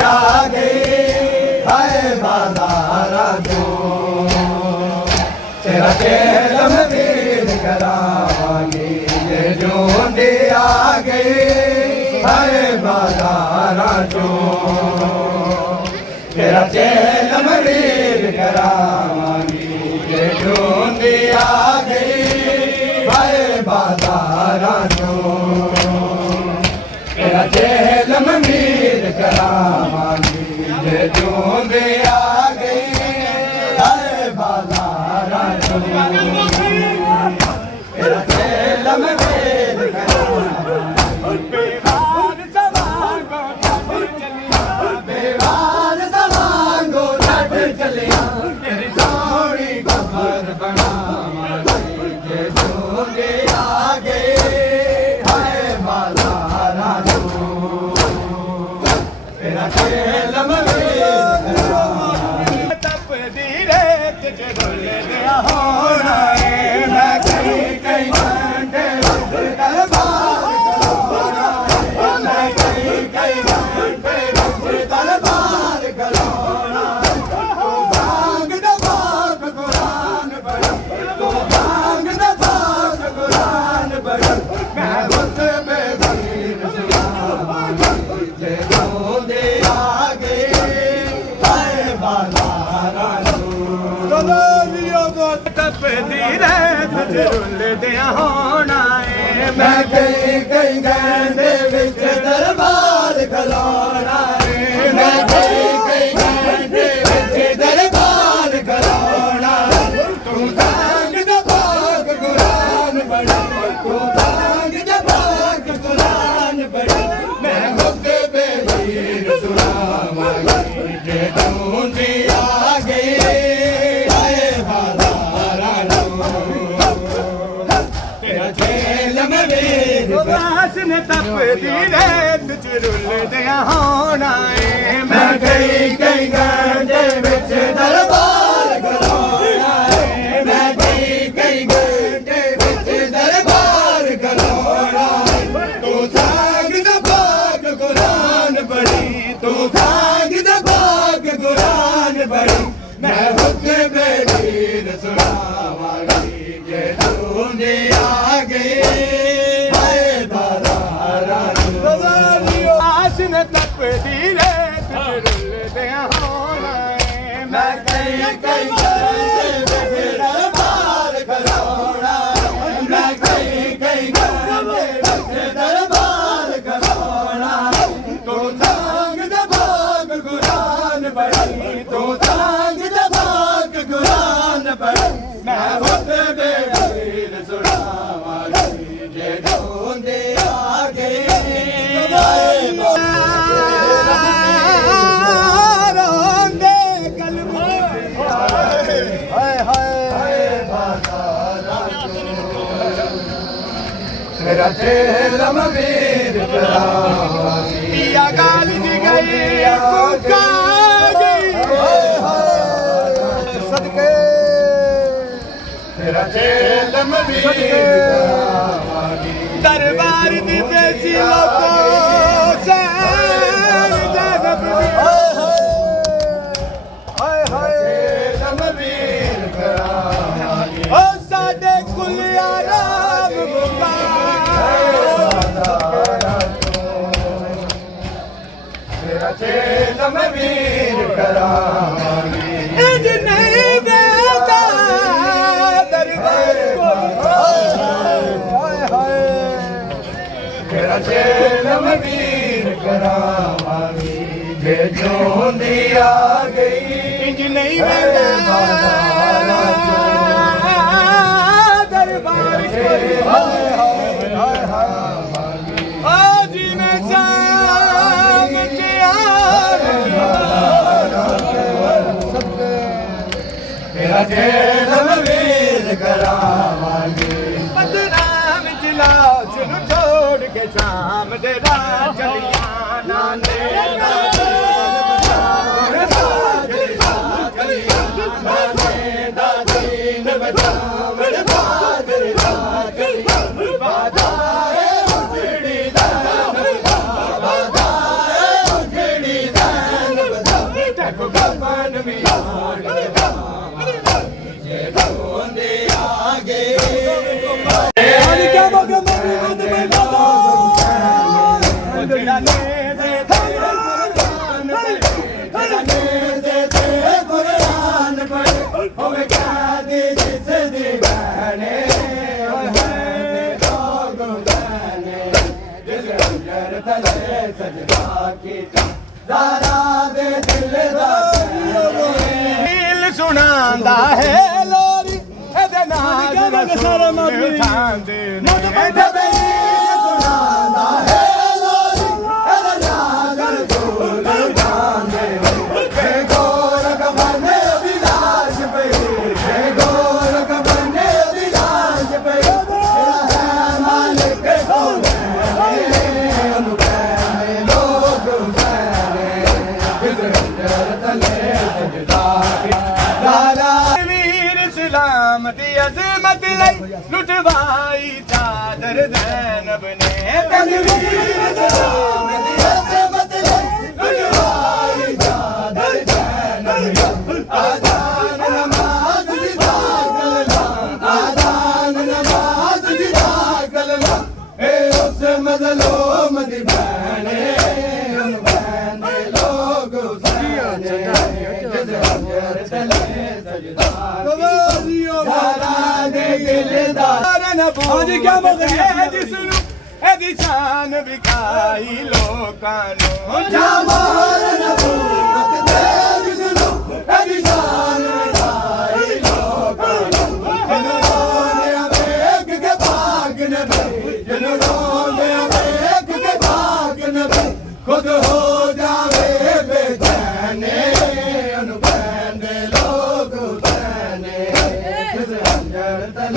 आ गई है बाजारा जो तेरा तेलम वीर करावांगी ये जोंदी आ गई है बाजारा जो तेरा तेलम वीर करावांगी ये जोंदी आ गई है बाजारा जो तेरा तेलम वीर करावांगी ये जोंदी आ गई है बाजारा जो तेरा तेलम वीर बेवार सवांगो छड़ चलिया तेरी सोनी खबर बनावांगी ये जोंदी आ गई है बाजारा जो तेरा तेलम होना है मैं कहीं कहीं घंटे दरबार खलोना है मैं कहीं कहीं घंटे दरबार खलोना तो भांग दबाक कुरान पढ़ तो भांग दबाक कुरान पढ़ मैं खुद बेबीर सुनावांगी ये जोंदी आ गई है बाजारा टपदी रहत रुलदिया होना है मैं कहीं कहीं गंदे विच दरबार खलोना है मैं कहीं कहीं गंदे विच दरबार खलोना तू संग दबाक कुरान पढ़ तू संग दबाक कुरान पढ़ मैं खुद बेवीर सुनावांगी ये जोंदी आ गई वासन तपदी रेत च रुलदिया होना है मैं कहीं कहीं घंटे विच दरबार खलोना है मैं कहीं कहीं घंटे विच दरबार खलोना तू संग दबाक कुरान पढ़ी तू संग दबाक कुरान पढ़ी मैं हुक्म बेवीर सुनावांगी ये जोंदी आ गई तपदी रेत रुलदिया होना है मैं कहीं कहीं दरबार खलोना मैं कहीं कहीं दरबार खलोना तो संग दबाक कुरान पढ़ी तो संग दबाक कुरान पढ़ी मैं खुद बेवीर सुनावांगी ये जोंदी आ गई तेरा तेलम वीर करावांगी पिया गाल दी गई फूका गई सदके तेरा तेलम वीर करावांगी दरबार दी बेची लोगों से जगब हाय हाय तेलम वीर करावांगी ओ साडे कुल आराम मुका तेरा तेलम वीर करावांगी इंज नहीं देता दरबार हाय हाय तेरा तेलम वीर करावांगी ये जोंदी आ गई इंज नहीं देता दरबार आज मैं शाम तेरा तेलम वीर करावांगी बदनाम जिला चुन छोड़ के शाम दे रात चलिया नाने ਹੋਵੇ ਕਾਦੀ ਜਿਸ ਦੀ ਬਣੇ ਲੋਗ ਬਣੇ ਜਿਸ ਅੰਦਰ ਤਲੇ ਸਜਦਾ ਕੀਤਾ ਜ਼ਾਰਾ ਦੇ ਦਿਲ ਦਾ ਦਿਲ ਸੁਣਾਉਂਦਾ ਹੈ ਲੋਰੀ ਇਹਦੇ ਨਾਲ ਸਾਰੇ ਮਾਪੇ ਉਠਾਉਂਦੇ ਨੇ ਸੁਣਾਉਂਦਾ ਹੈ ਲੋਰੀ ਇਹਦੇ ਨਾਲ ਰਸੂਲ ਉਠਾਉਂਦੇ ਨੇ ਗੋਰਖ ਬਨੇ ਅਭਿਲਾਸ਼ ਪਈ ਗੋਰਖ ਬਨੇ ਅਭਿਲਾਸ਼ ਪਈ ਤੇਰਾ ਹੈ ਮਾਲਿਕ ਕੌਣ ਹੈ ਉਹਨੂੰ ਕਹਿੰਦੇ ਲੋਕ ਕਹਿੰਦੇ ਕਿਸ ਅੰਦਰ ਤਲੇ ਸਜਦਾ ਦਾਦਾ ਵੀਰ ਇਸਲਾਮ ਦੀ ਅਜ਼ਮਤ ਲਈ ਲੁਟਵਾਈ ਚਾਦਰ ਜ਼ੈਨਬ ਨੇ ਤਨਵੀਰ ਇਸਲਾਮ ਦੀ ਅਜ਼ਮਤ ਲਈ ਲੁਟਵਾਈ ਚਾਦਰ ਜ਼ੈਨਬ ਨੇ ਆਜ਼ਾਨ ਨਮਾਜ਼ ਦੀ ਕਲਮਾ ਆਜ਼ਾਨ ਨਮਾਜ਼ ਦੀ ਕਲਮਾ ਏ ਉਸ ਮਜ਼ਲੂਮ ਦੀ ਭੈਣੇ ਉਹਨੂੰ ਕਹਿੰਦੇ ਲੋਕ ਹੁਸੈਨ ਜਿਸ ਅੰਦਰ ਤਲੇ ਸਜਦਾ ਦਾਰਾ ਦੇ ਦਿਲਦਾਰ ਨਬੂਵਤ ਹੈ ਜਿਸ ਨੂੰ ਇਹਦੀ ਸ਼ਾਨ ਵਿਖਾਈ ਲੋਕਾਂ ਨੂੰ ਜਮਾਲ ਨਬੂਵਤ ਹੈ ਜਿਸ ਨੂੰ ਇਹਦੀ ਸ਼ਾਨ ਵਿਖਾਈ ਲੋਕਾਂ ਨੂੰ ਜਿਹਨੂੰ ਰੋਂਦੇ ਵੇਖ ਕੇ ਭਾਗ ਨਬੀ ਜਿਹਨੂੰ ਰੋਂਦੇ ਵੇਖ ਕੇ ਭਾਗ ਨਬੀ ਖੁਦ ਹੋ ਜਾਵੇ ਬੇਚੈਨੇ ਉਹਨੂੰ ਕਹਿੰਦੇ ਲੋਕ ਹੁਸੈਨ ਜਿਸ ਅੰਦਰ ਤਲੇ